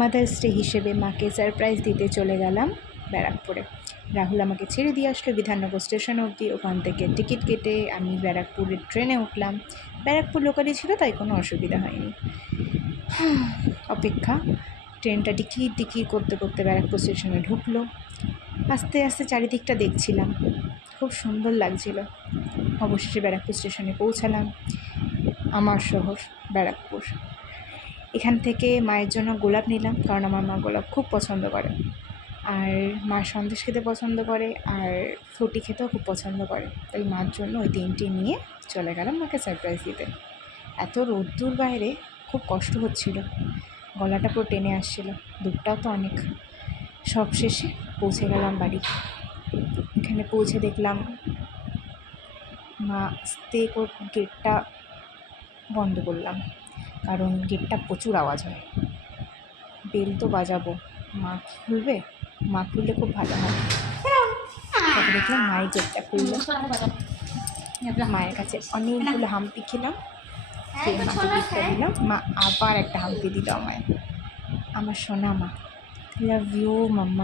Mother's day হিসেবে মাকে surprise দিতে চলে গেলাম ব্যারাকপুরে। রাহুল আমাকে ছেড়ে দিয়ে আসলো বিধাননগর স্টেশন অবধি। ওখান থেকে টিকিট কেটে আমি ব্যারাকপুরের ট্রেনে উঠলাম। ব্যারাকপুর লোকালই ছিল, তাই কোনো অসুবিধা হয়নি। অপেক্ষা, ট্রেনটা টিকিট করতে করতে ব্যারাকপুর স্টেশনে ঢুকলো। আস্তে আস্তে চারিদিকটা দেখছিলাম, খুব সুন্দর লাগছিল। অবশেষে ব্যারাকপুর স্টেশনে পৌঁছালাম। আমার শহর ব্যারাকপুর। এখান থেকে মায়ের জন্য গোলাপ নিলাম, কারণ আমার মা গোলাপ খুব পছন্দ করে, আর মা সন্দেশ খেতে পছন্দ করে, আর ফ্রুটি খেতেও খুব পছন্দ করে। তাই মার জন্য ওই 3টি নিয়ে চলে গেলাম মাকে সারপ্রাইজ দিতে। এত রোদ্দুর বাইরে, খুব কষ্ট হচ্ছিল, গলাটা পুরো টেনে আসছিল, দুধটাও তো অনেক। সব শেষে পৌঁছে গেলাম বাড়ি। এখানে পৌঁছে দেখলাম মা আস্তে করে গেটটা বন্ধ করলাম, কারণ গেটটা প্রচুর আওয়াজ হয়। বেল তো বাজাবো, মা খুলবে, মা খুললে খুব ভালো হয়। তারপরে দেখলাম মায়ের গেটটা খুললো। মায়ের কাছে অনেকগুলো হাম্পি খেলাম, খেয়ে মাকে গিফটটা দিলাম। মা আবার একটা হাম্পি দিল আমায়। আমার সোনা মা, লাভ ইউ মাম্মা।